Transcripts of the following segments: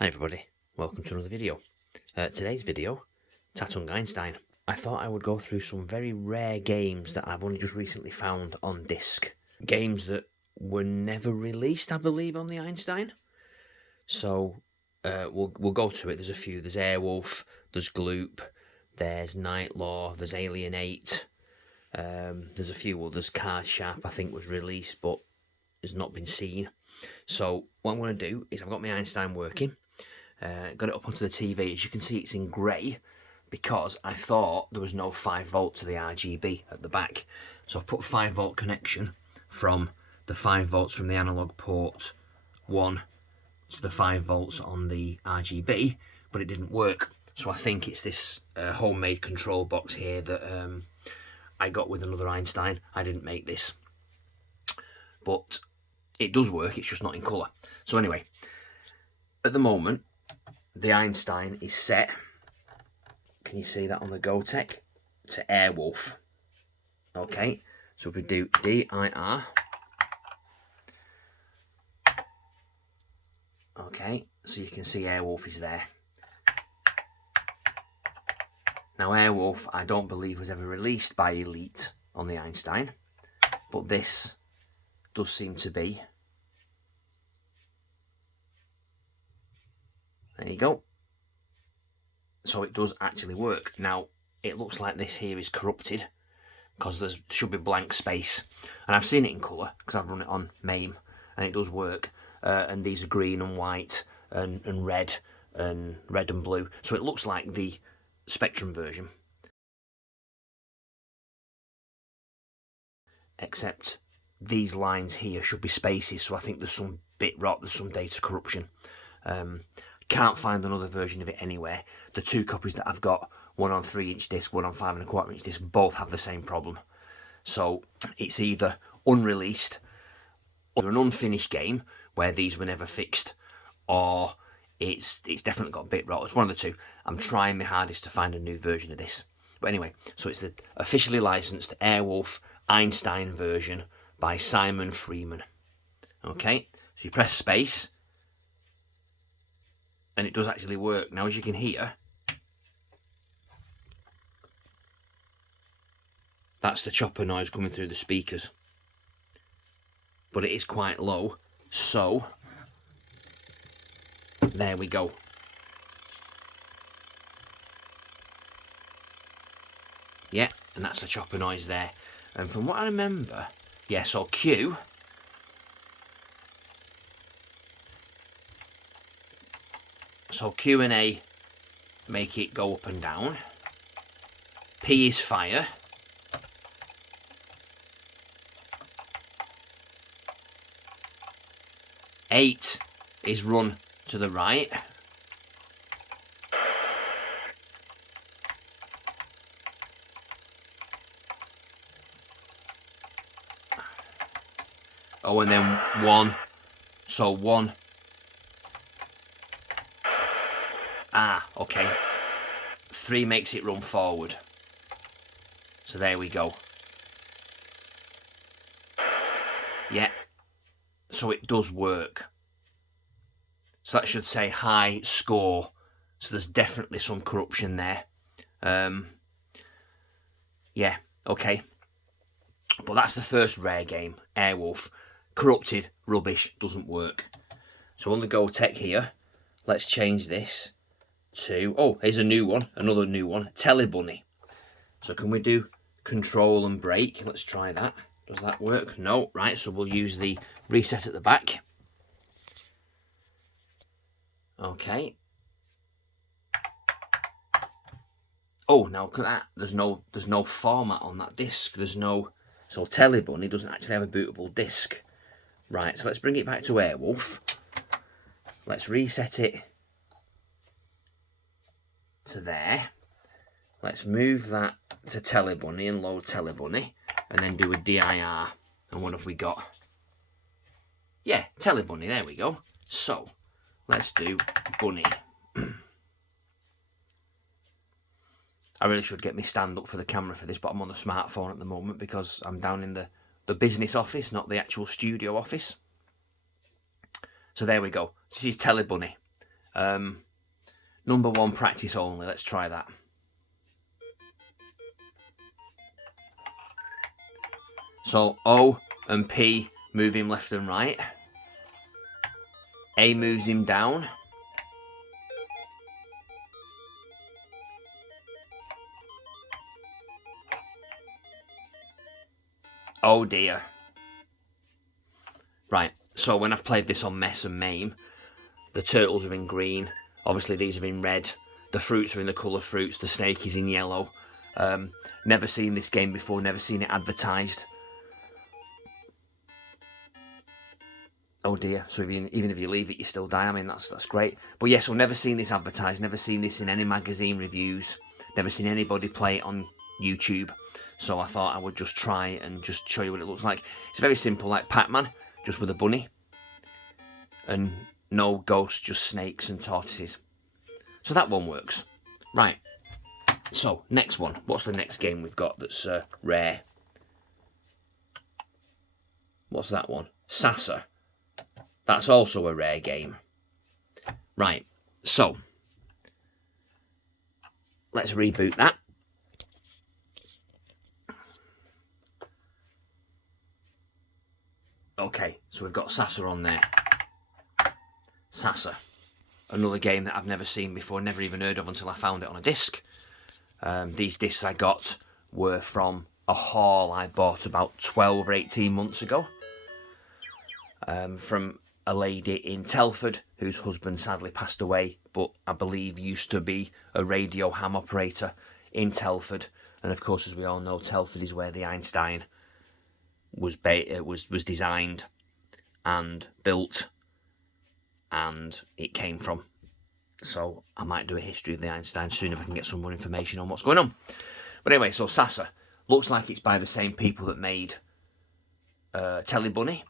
Hi everybody, welcome to another video. Today's video, Tatung Einstein. I thought I would go through some very rare games that I've only just recently found on disc. Games that were never released, I believe, on the Einstein. So we'll go to it. There's a few. There's Airwolf, there's Gloop, there's Night Law, there's Alienate. There's a few others. Card Sharp, I think, was released but has not been seen. So what I'm going to do is I've got my Einstein working. Got it up onto the TV. As you can see, it's in grey because I thought there was no 5 volt to the RGB at the back. So I've put 5 volt connection from the 5 volts from the analog port 1 to the 5 volts on the RGB, but it didn't work. So I think it's this homemade control box here that I got with another Einstein. I didn't make this, but it does work, it's just not in colour. So anyway, at the moment, the Einstein is set, can you see that on the GoTech, to Airwolf. Okay, so we do DIR. Okay, so you can see Airwolf is there. Now Airwolf, I don't believe was ever released by Elite on the Einstein, but this does seem to be. There you go. So it does actually work. Now, it looks like this here is corrupted because there should be blank space. And I've seen it in colour because I've run it on MAME and it does work. And these are green and white and red and blue. So it looks like the Spectrum version. Except these lines here should be spaces. So I think there's some bit rot, there's some data corruption. Can't find another version of it anywhere. The 2 copies that I've got, one on 3-inch disc, one on 5¼ disc, both have the same problem. So it's either unreleased or an unfinished game where these were never fixed, or it's definitely got bit rot. It's one of the two. I'm trying my hardest to find a new version of this. But anyway, so it's the officially licensed Airwolf Einstein version by Simon Freeman. Okay, so you press space, and it does actually work. Now, as you can hear, that's the chopper noise coming through the speakers. But it is quite low, so there we go. Yeah, and that's the chopper noise there. And from what I remember, yeah, so Q. So Q and A make it go up and down. P is fire. Eight is run to the right. Oh, and then 1. So 1. Ah, okay. 3 makes it run forward. So there we go. Yeah. So it does work. So that should say high score. So there's definitely some corruption there. Yeah, okay. But that's the first rare game, Airwolf. Corrupted, rubbish, doesn't work. So on the GoTech here, let's change this to, oh, here's a new one, another new one, Telly Bunny. So can we do control and brake? Let's try that. Does that work? No. Right, so we'll use the reset at the back. Okay. Oh, now look at that. There's no format on that disc. There's no, so Telly Bunny doesn't actually have a bootable disc. Right, so let's bring it back to Airwolf. Let's reset it to there. Let's move that to Telly Bunny and load Telly Bunny, and then do a DIR. And what have we got? Yeah, Telly Bunny, there we go. So, let's do Bunny. I really should get me stand up for the camera for this, but I'm on the smartphone at the moment because I'm down in the business office, not the actual studio office. So there we go. This is Telly Bunny. Number 1, practice only. Let's try that. So O and P move him left and right. A moves him down. Oh dear. Right, so when I've played this on Mess and Maim, the turtles are in green. Obviously these are in red. The fruits are in the colour fruits. The snake is in yellow. Never seen this game before. Never seen it advertised. Oh dear, so even if you leave it, you still die. I mean, that's great. But yes, I've never seen this advertised, never seen this in any magazine reviews, never seen anybody play it on YouTube. So I thought I would just try and just show you what it looks like. It's very simple, like Pac-Man, just with a bunny. And no ghosts, just snakes and tortoises. So that one works. Right, so next one. What's the next game we've got that's rare? What's that one? Sassa. That's also a rare game. Right, so let's reboot that. Okay, so we've got Sassa on there. Sassa, another game that I've never seen before, never even heard of until I found it on a disc. These discs I got were from a haul I bought about 12 or 18 months ago. From a lady in Telford whose husband sadly passed away, but I believe used to be a radio ham operator in Telford. And of course, as we all know, Telford is where the Einstein was designed and built, and it came from. So I might do a history of the Einstein soon if I can get some more information on what's going on. But anyway, so Sassa looks like it's by the same people that made Telly Bunny.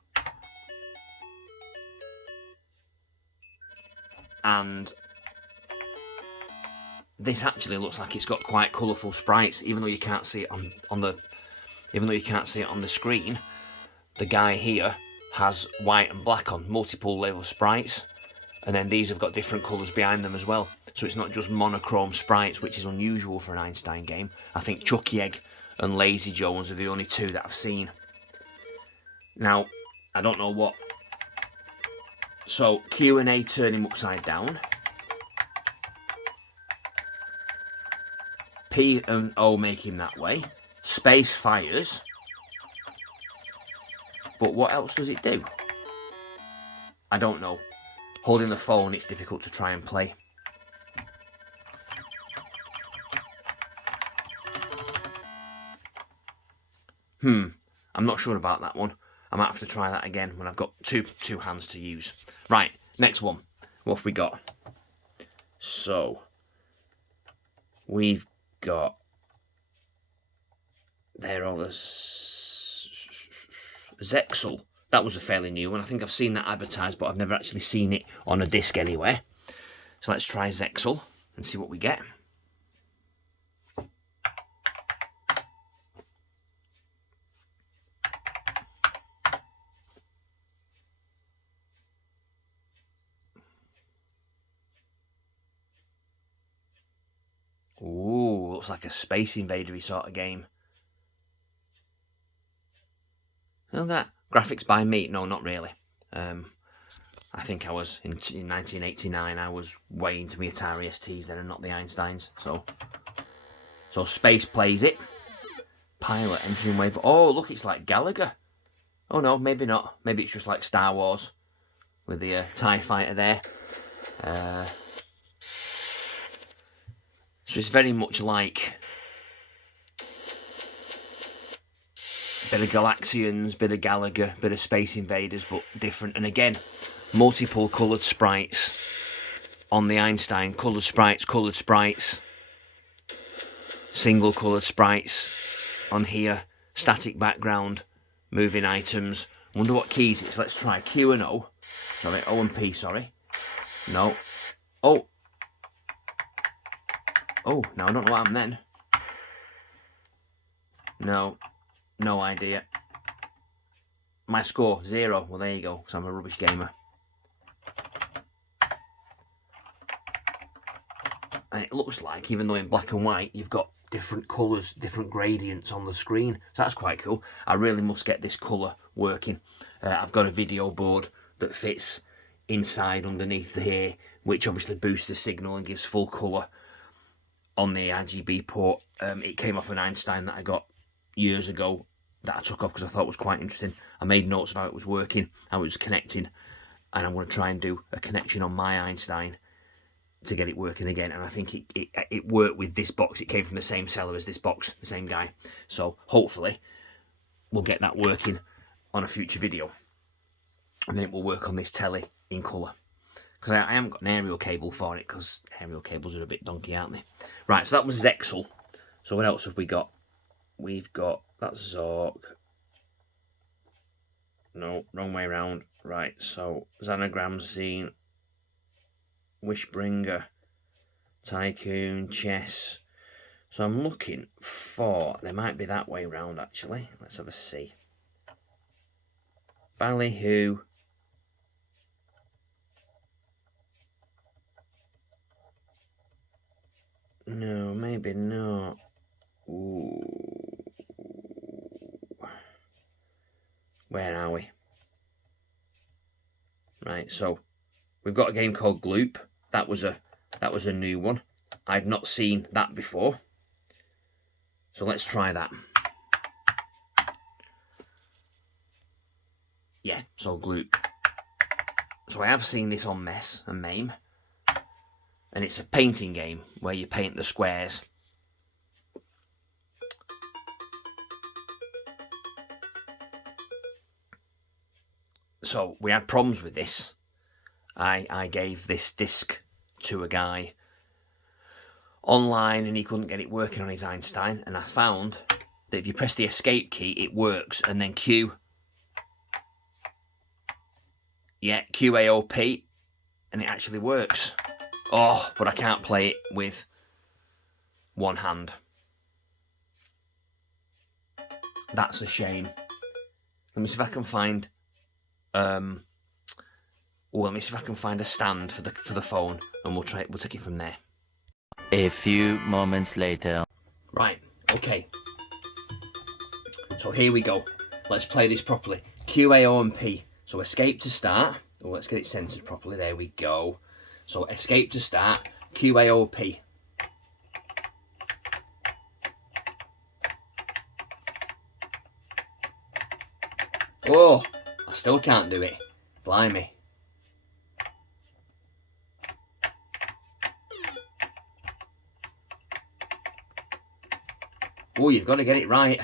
And this actually looks like it's got quite colourful sprites, even though you can't see it on the screen. The guy here has white and black on, multiple level sprites, and then these have got different colours behind them as well. So it's not just monochrome sprites, which is unusual for an Einstein game. I think Chucky Egg and Lazy Jones are the only two that I've seen. Now, I don't know what. So Q and A turn him upside down. P and O make him that way. Space fires. But what else does it do? I don't know. Holding the phone, it's difficult to try and play. I'm not sure about that one. I might have to try that again when I've got two hands to use. Right, next one. What have we got? So, we've got... There are the... Zexal. That was a fairly new one. I think I've seen that advertised, but I've never actually seen it on a disc anywhere. So let's try Zexal and see what we get. Ooh, looks like a Space Invader-y sort of game. Look at that. Graphics by me? No, not really. I think I was, in 1989, I was way into my Atari STs then and not the Einsteins. So Space plays it. Pilot, entering wave. Oh, look, it's like Gallagher. Oh no, maybe not. Maybe it's just like Star Wars with the TIE fighter there. So it's very much like a bit of Galaxians, bit of Gallagher, bit of Space Invaders, but different. And again, multiple coloured sprites on the Einstein. Coloured sprites, single coloured sprites on here. Static background, moving items. Wonder what keys it's. Let's try Q and O. Sorry, O and P, sorry. No. Oh. Oh, now I don't know what happened then. No idea. My score, 0. Well, there you go, because I'm a rubbish gamer. and it looks like, even though in black and white, you've got different colours, different gradients on the screen. So that's quite cool. I really must get this colour working. I've got a video board that fits inside underneath here, which obviously boosts the signal and gives full colour on the RGB port. It came off an Einstein that I got years ago that I took off because I thought it was quite interesting. I made notes of how it was working, how it was connecting, and I'm going to try and do a connection on my Einstein to get it working again. And I think it worked with this box. It came from the same seller as this box, the same guy. So hopefully we'll get that working on a future video, and then it will work on this telly in colour, because I haven't got an aerial cable for it, because aerial cables are a bit donkey, aren't they? Right, so that was Zexal. So what else have we got? We've got, that's Zork. No, wrong way around. Right, so Xanagram Scene, Wishbringer, Tycoon, Chess. So I'm looking for, they might be that way round actually. Let's have a see. Ballyhoo. No, maybe not. Ooh. Where are we? Right, so we've got a game called Gloop. That was a new one. I'd not seen that before. So let's try that. Yeah, so Gloop. So I have seen this on Mess and MAME. And it's a painting game where you paint the squares. So we had problems with this. I gave this disc to a guy online and he couldn't get it working on his Einstein, and I found that if you press the escape key it works, and then QAOP, and it actually works. Oh, but I can't play it with one hand. That's a shame. Let me see if I can find let me see if I can find a stand for the phone, and we'll take it from there. A few moments later. Right, okay. So here we go. Let's play this properly. QAOP. So escape to start. Oh, let's get it centered properly. There we go. So escape to start. QAOP. Oh, I still can't do it. Blimey. Oh, you've got to get it right.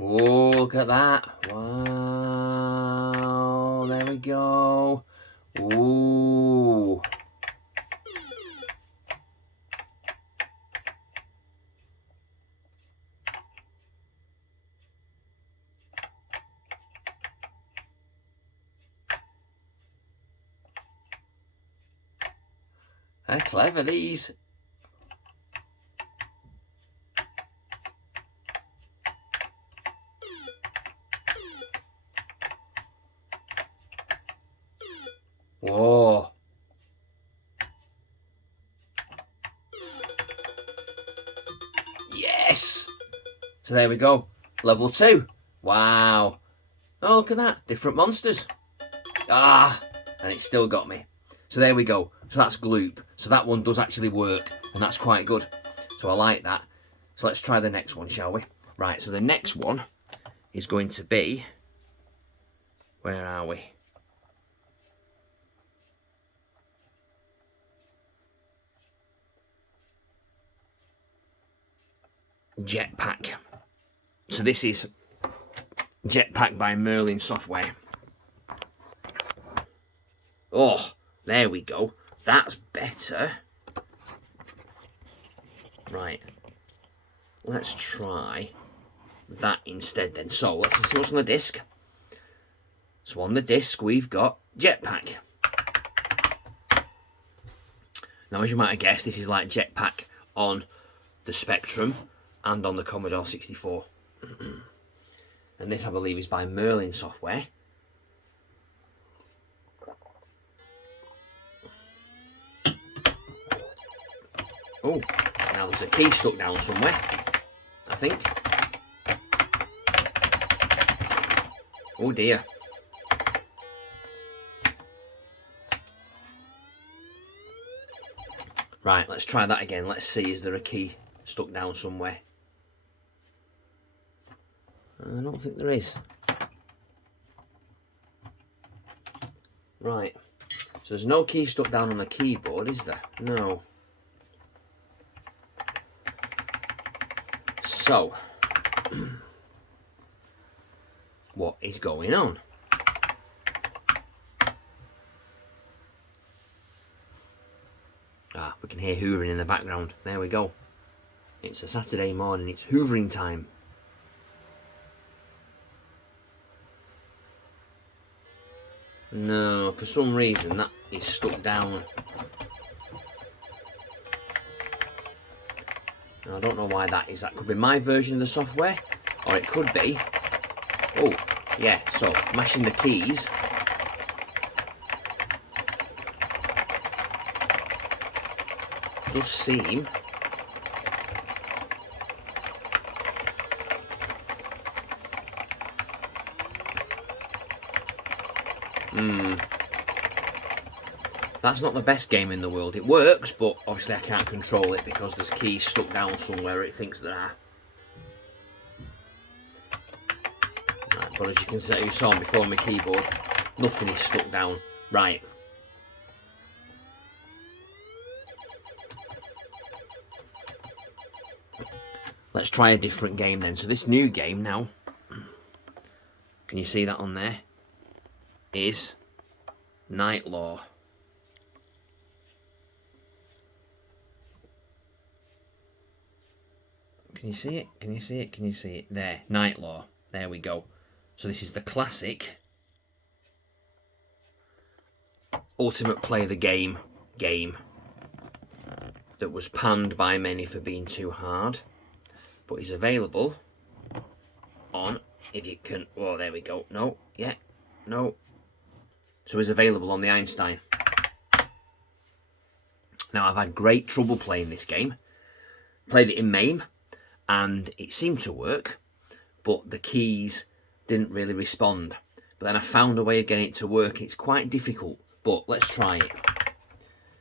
Oh, look at that. Wow. There we go. Ooh. They're clever, these. Whoa. Yes. So there we go. Level 2. Wow. Oh, look at that. Different monsters. Ah. And it still got me. So there we go. So that's Gloop. So that one does actually work, and that's quite good. So I like that. So let's try the next one, shall we? Right, so the next one is going to be... Where are we? Jetpack. So this is Jetpack by Merlin Software. Oh, there we go. That's better. Right. Let's try that instead then. So let's see what's on the disc. So on the disc we've got Jetpack. Now, as you might have guessed, this is like Jetpack on the Spectrum and on the Commodore 64. And this, I believe, is by Merlin Software. Oh, now there's a key stuck down somewhere, I think. Oh dear. Right, let's try that again. Let's see, is there a key stuck down somewhere? I don't think there is. Right, so there's no key stuck down on the keyboard, is there? No. So, what is going on? Ah, we can hear hoovering in the background. There we go. It's a Saturday morning, it's hoovering time. No, for some reason that is stuck down. I don't know why that is. That could be my version of the software, or it could be... Oh, yeah, so mashing the keys. Does seem... That's not the best game in the world. It works, but obviously I can't control it because there's keys stuck down somewhere it thinks there are. Right, but as you can see, you saw before on my keyboard, nothing is stuck down. Right. Let's try a different game then. So this new game now, can you see that on there, is Night Law. Can you see it? Can you see it? Can you see it? There, Night Law. There we go. So this is the classic ultimate play the game that was panned by many for being too hard, but is available on, if you can, oh there we go, no, yeah, no. So it's available on the Einstein. Now I've had great trouble playing this game. Played it in MAME and it seemed to work, but the keys didn't really respond. But then I found a way of getting it to work. It's quite difficult, but let's try it.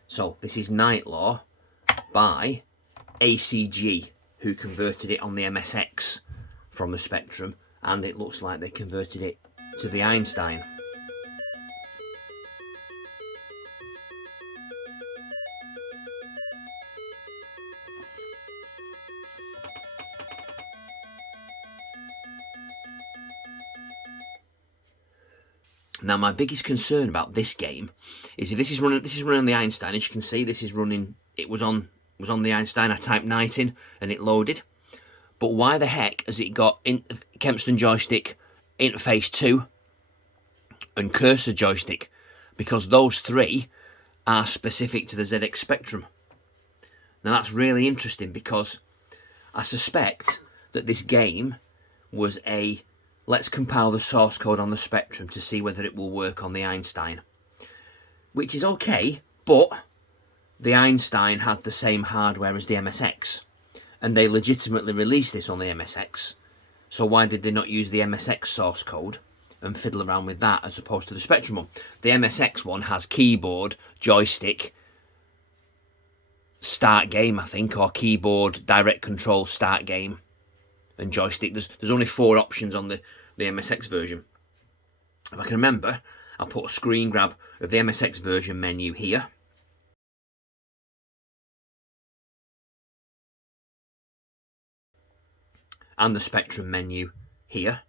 So this is Night Law by ACG, who converted it on the MSX from the Spectrum, and it looks like they converted it to the Einstein. Now, my biggest concern about this game is if this is running on the Einstein. As you can see, this is running. It was on the Einstein. I typed night in and it loaded. But why the heck has it got Kempston joystick, interface 2, and cursor joystick? Because those three are specific to the ZX Spectrum. Now that's really interesting because I suspect that this game was a let's compile the source code on the Spectrum to see whether it will work on the Einstein. Which is okay, but the Einstein had the same hardware as the MSX. And they legitimately released this on the MSX. So why did they not use the MSX source code and fiddle around with that as opposed to the Spectrum one? The MSX one has keyboard, joystick, start game, I think, or keyboard, direct control, start game, and joystick. There's only 4 options on the MSX version. If I can remember, I'll put a screen grab of the MSX version menu here. And the Spectrum menu here.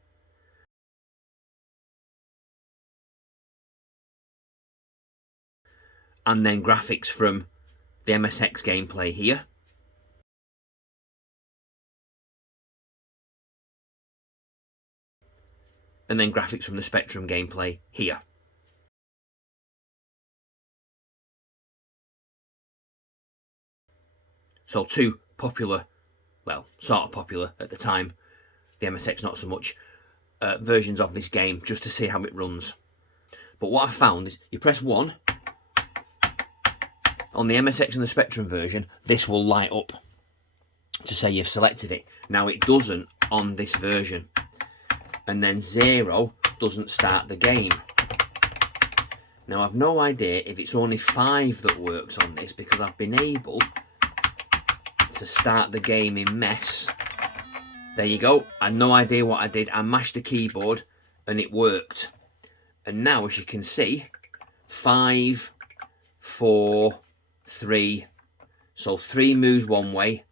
And then graphics from the MSX gameplay here. And then graphics from the Spectrum gameplay here. So 2 popular, well, sort of popular at the time, the MSX not so much, versions of this game just to see how it runs. But what I found is you press 1, On the MSX and the Spectrum version, this will light up to say you've selected it. Now it doesn't on this version. And then 0 doesn't start the game. Now I've no idea if it's only 5 that works on this, because I've been able to start the game in mess. There you go. I had no idea what I did. I mashed the keyboard and it worked. And now, as you can see, 5, 4, 3. So 3 moves one way,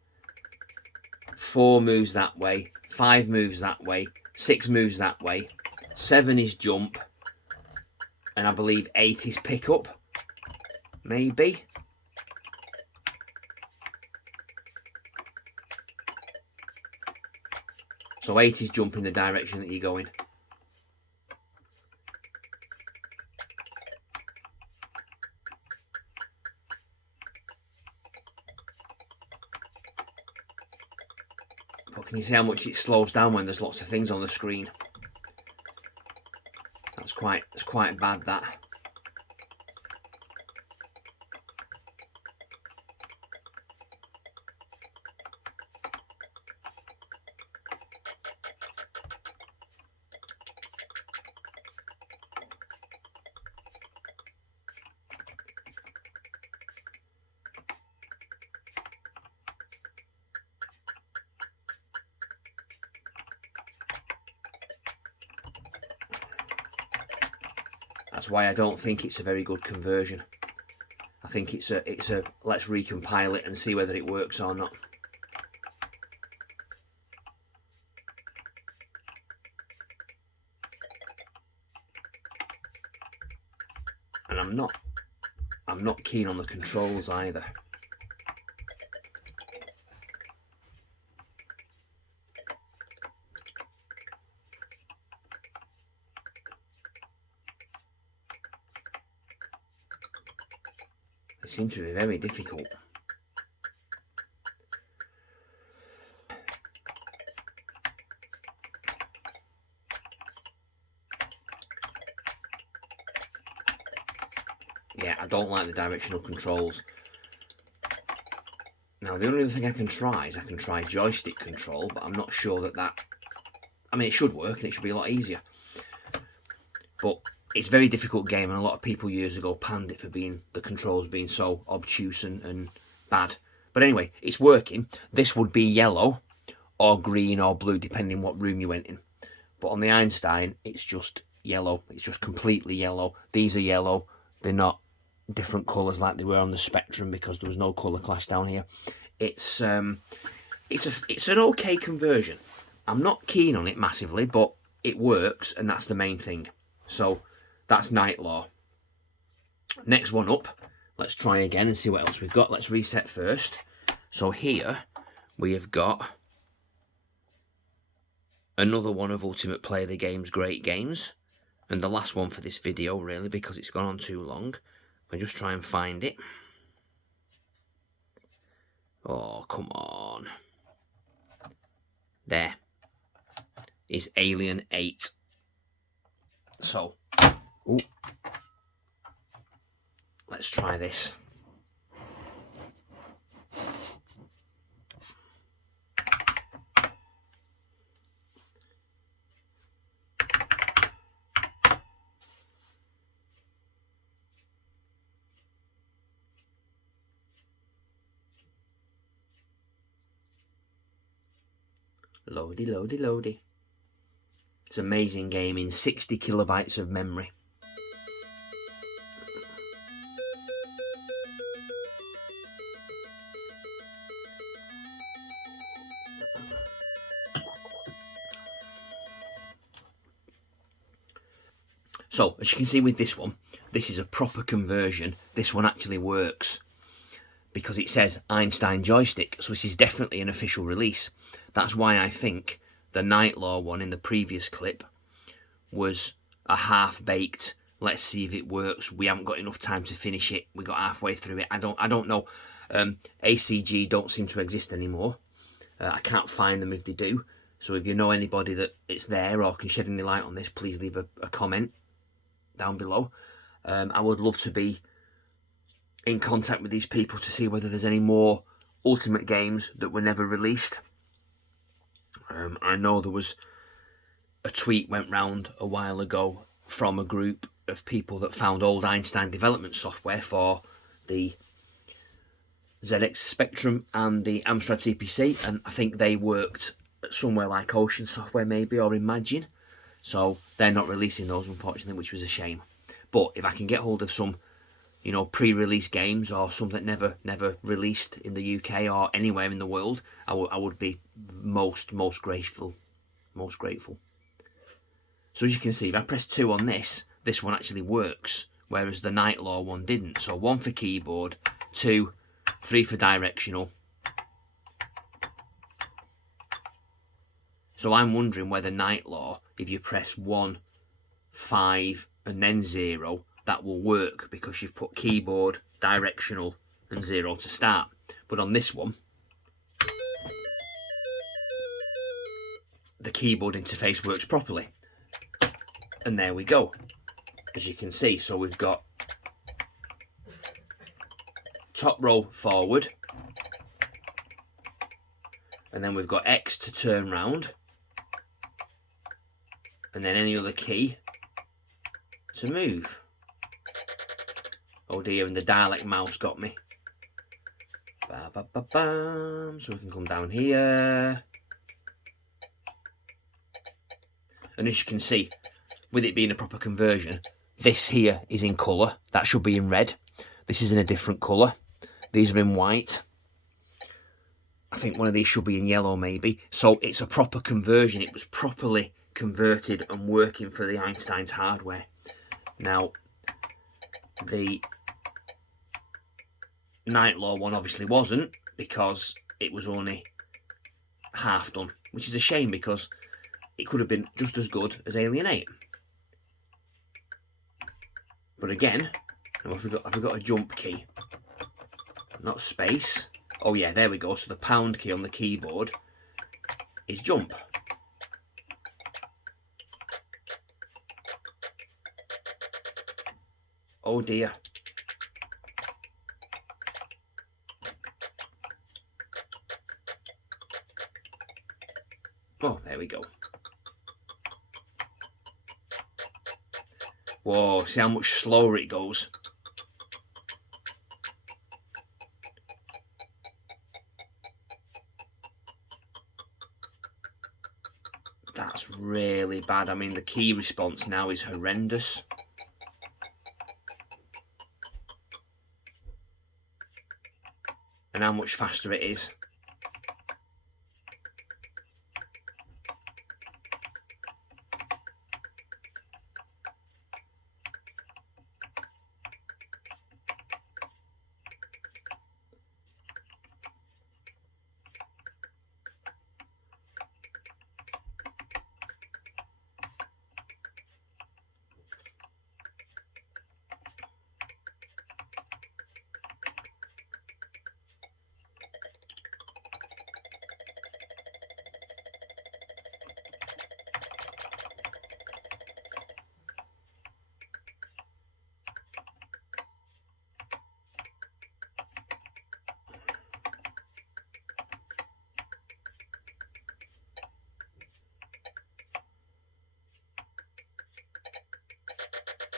4 moves that way, 5 moves that way, 6 moves that way, 7 is jump, and I believe 8 is pick up, maybe. So 8 is jump in the direction that you're going. But can you see how much it slows down when there's lots of things on the screen? That's quite bad, that. That's why I don't think it's a very good conversion. I think it's a let's recompile it and see whether it works or not. And I'm not keen on the controls either. It seems to be very difficult. Yeah, I don't like the directional controls. Now, the only other thing I can try is I can try joystick control, but I'm not sure that... I mean, it should work and it should be a lot easier. But it's a very difficult game, and a lot of people years ago panned it for the controls being so obtuse and bad. But anyway, it's working. This would be yellow or green or blue, depending what room you went in. But on the Einstein, it's just yellow. It's just completely yellow. These are yellow. They're not different colours like they were on the Spectrum, because there was no colour class down here. It's an okay conversion. I'm not keen on it massively, but it works, and that's the main thing. So that's Night Law. Next one up, let's try again and see what else we've got. Let's reset first. So here we have got another one of Ultimate Play the Game's great games, and the last one for this video, really, because it's gone on too long. I'll just try and find it. Oh, come on. There is Alien 8. So, ooh, let's try this. Loady, loady, loady. It's an amazing game in 60 kilobytes of memory. So, as you can see with this one, this is a proper conversion. This one actually works because it says Einstein joystick, so this is definitely an official release. That's why I think the Night Law one in the previous clip was a half-baked, let's see if it works, we haven't got enough time to finish it, we got halfway through it, I don't know. ACG don't seem to exist anymore. I can't find them if they do, so if you know anybody that it's there or can shed any light on this, please leave a comment down below. I would love to be in contact with these people to see whether there's any more Ultimate games that were never released. I know there was a tweet went round a while ago from a group of people that found old Einstein development software for the ZX Spectrum and the Amstrad CPC, and I think they worked at somewhere like Ocean Software maybe, or Imagine, so they're not releasing those, unfortunately, which was a shame. But if I can get hold of some, you know, pre-release games or something that never released in the UK or anywhere in the world, I would be most grateful. So as you can see, if I press 2 on this one actually works, whereas the Night Law one didn't. So 1 for keyboard, 2, 3 for directional. So I'm wondering whether Night Law, if you press 1, 5 and then 0, that will work because you've put keyboard, directional and 0 to start. But on this one, the keyboard interface works properly. And there we go, as you can see. So we've got top row forward, and then we've got X to turn round, and then any other key to move. Oh dear, and the dialect mouse got me. So we can come down here, and as you can see, with it being a proper conversion, this here is in colour. That should be in red. This is in a different colour. These are in white. I think one of these should be in yellow maybe. So it's a proper conversion. It was properly converted and working for the Einstein's hardware. Now, the Night Law one obviously wasn't, because it was only half done, which is a shame because it could have been just as good as Alien 8. But again, have we got a jump key? Not space. Oh yeah, there we go. So the pound key on the keyboard is jump. Oh dear. Oh, there we go. Whoa, see how much slower it goes. That's really bad. I mean, the key response now is horrendous. And how much faster it is.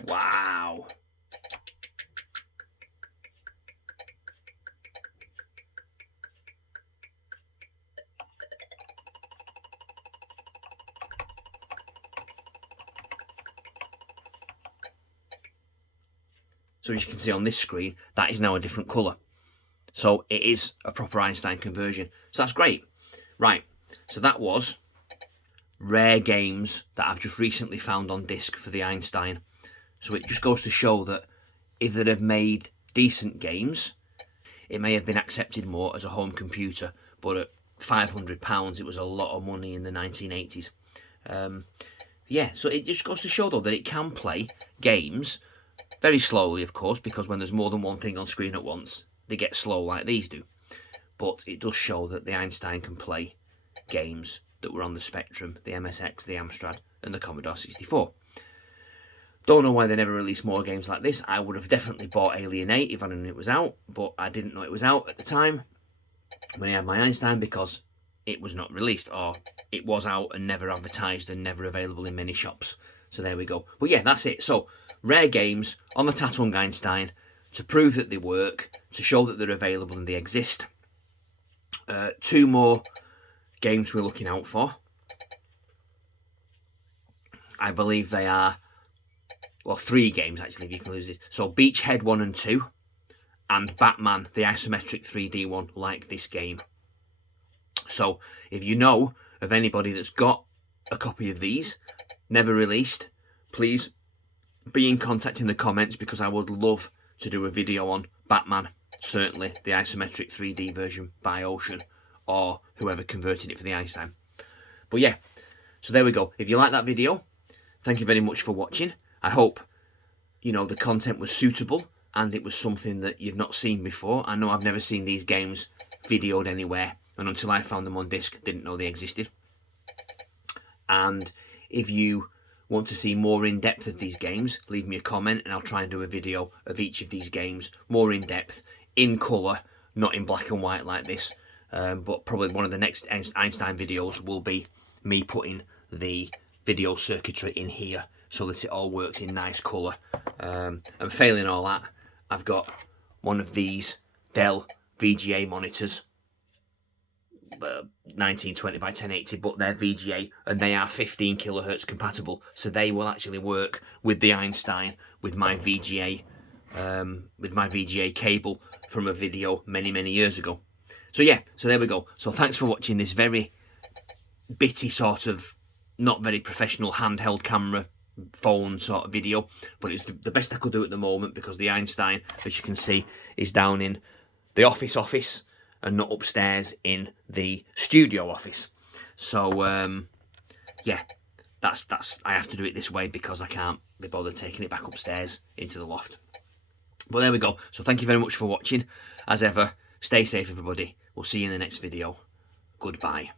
Wow. So as you can see on this screen, that is now a different colour. So it is a proper Einstein conversion. So that's great. Right, so that was rare games that I've just recently found on disc for the Einstein. So it just goes to show that if they'd have made decent games, it may have been accepted more as a home computer, but at £500 it was a lot of money in the 1980s. Yeah, so it just goes to show though that it can play games very slowly, of course, because when there's more than one thing on screen at once, they get slow like these do. But it does show that the Einstein can play games that were on the Spectrum, the MSX, the Amstrad and the Commodore 64. Don't know why they never released more games like this. I would have definitely bought Alien 8 if I knew it was out, but I didn't know it was out at the time when I had my Einstein because it was not released, or it was out and never advertised and never available in many shops. So there we go. But yeah, that's it. So rare games on the Tatung Einstein to prove that they work, to show that they're available and they exist. 2 more games we're looking out for. I believe they are, well, 3 games actually, if you can lose this. So Beachhead 1 and 2, and Batman, the isometric 3D one, like this game. So if you know of anybody that's got a copy of these, never released, please be in contact in the comments, because I would love to do a video on Batman, certainly the isometric 3D version by Ocean, or whoever converted it for the Einstein. But yeah, so there we go. If you like that video, thank you very much for watching. I hope, you know, the content was suitable and it was something that you've not seen before. I know I've never seen these games videoed anywhere, and until I found them on disc, didn't know they existed. And if you want to see more in depth of these games, leave me a comment and I'll try and do a video of each of these games more in depth, in colour, not in black and white like this. But probably one of the next Einstein videos will be me putting the video circuitry in here so that it all works in nice colour. And failing all that, I've got one of these Dell VGA monitors, 1920 by 1080, but they're VGA and they are 15 kilohertz compatible, so they will actually work with the Einstein with my VGA cable from a video many years ago. So yeah, so there we go. So thanks for watching this very bitty sort of not very professional handheld camera phone sort of video, but it's the best I could do at the moment, because the Einstein, as you can see, is down in the office and not upstairs in the studio office. So yeah, that's I have to do it this way because I can't be bothered taking it back upstairs into the loft. But there we go. So thank you very much for watching. As ever, stay safe everybody. We'll see you in the next video. Goodbye.